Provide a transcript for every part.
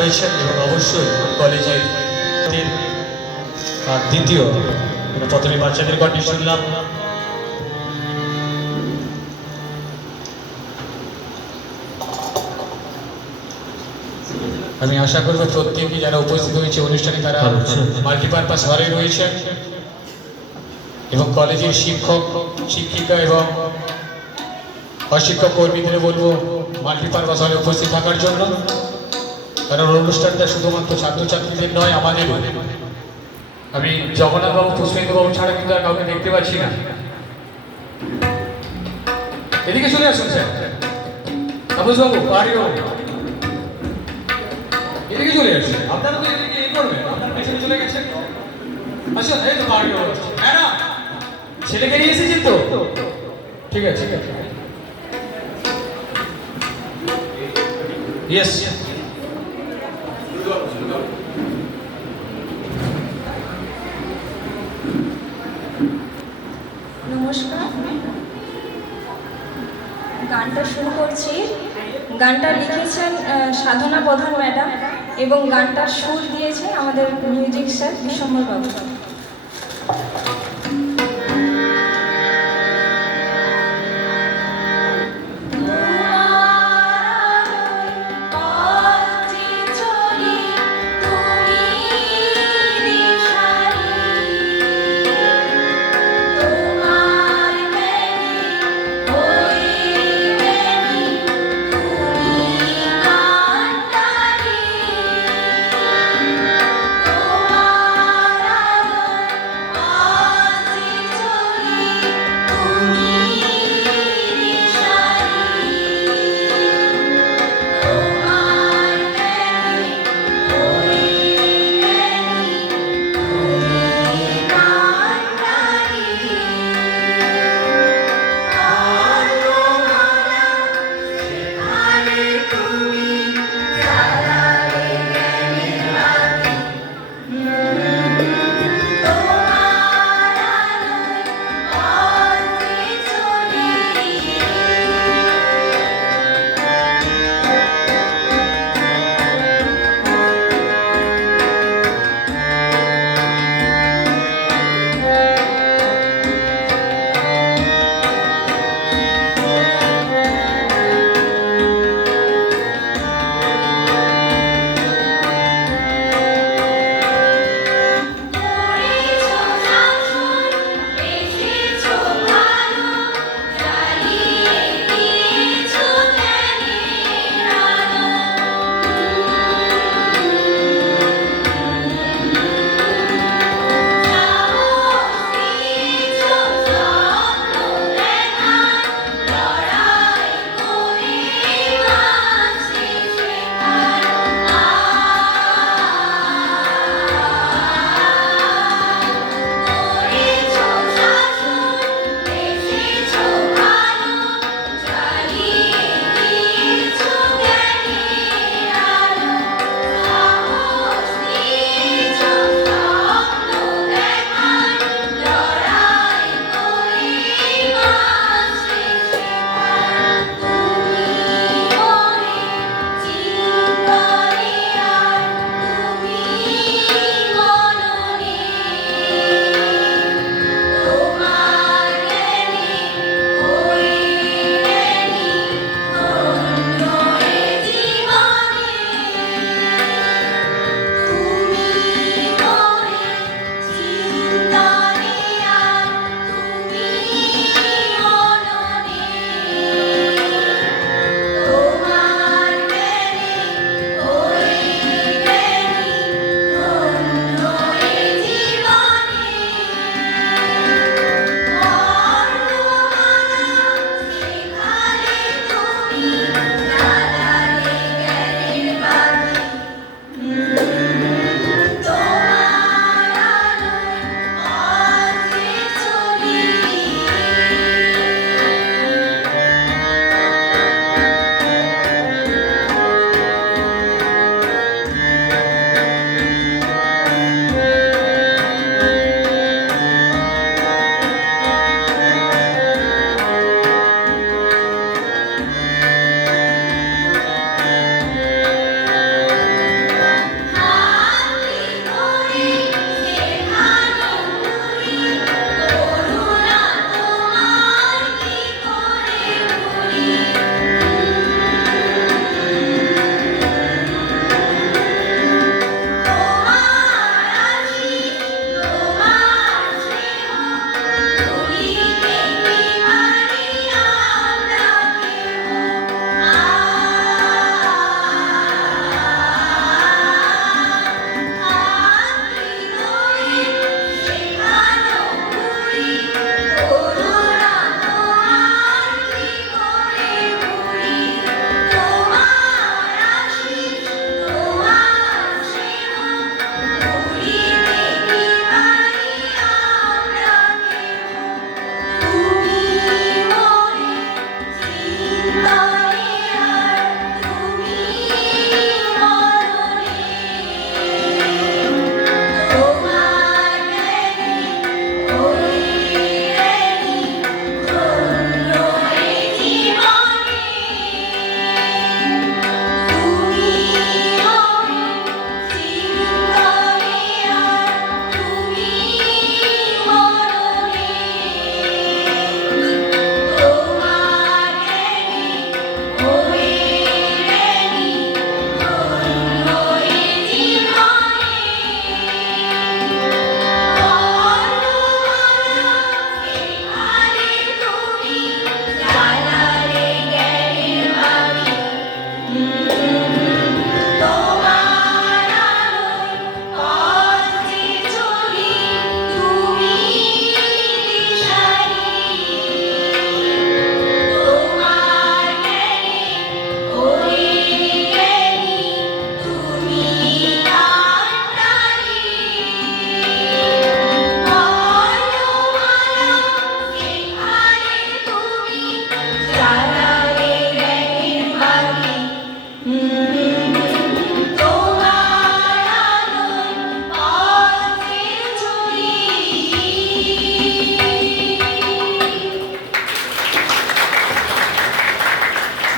রয়েছেন এবং অবশ্যই কলেজের দ্বিতীয় প্রথমে বাচ্চাদের কণ্ঠে শুনলাম। আমি আশা করব প্রত্যেকে যারা উপস্থিত হয়েছে অনুষ্ঠানে তারা মাল্টিপারপাস হলে রয়েছেন এবং কলেজের শিক্ষক শিক্ষিকা এবং অশিক্ষক কর্মীদের বলবো মাল্টিপারপাস হলে উপস্থিত থাকার জন্য, কারণ অনুষ্ঠানটা শুধুমাত্র ছাত্রছাত্রীদের নয়, আমাদের। আমি জগন্নাথবাবু পুষ্পেন্দ্রবাবু ছাড়া কিন্তু আর কাউকে দেখতে পাচ্ছি না। এদিকে চলে আসুন স্যার, তাপসবাবু পাহাড়িবাবু এদিকে চলে আসুন। আপনারা তো এদিকে এই করবেন, আপনার পেছনে চলে গেছেন। আসুন, এই তো পাহাড়িবাবু। হ্যাঁ না, ছেলেকে নিয়ে এসেছেন তো? ঠিক আছে, ঠিক আছে। ইয়েস, নমস্কার। গানটা শুরু করছি। গানটা লিখেছেন সাধনা প্রধান ম্যাডাম এবং গানটার সুর দিয়েছেন আমাদের music sir Bishwambhar Babu.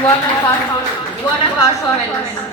What a performance.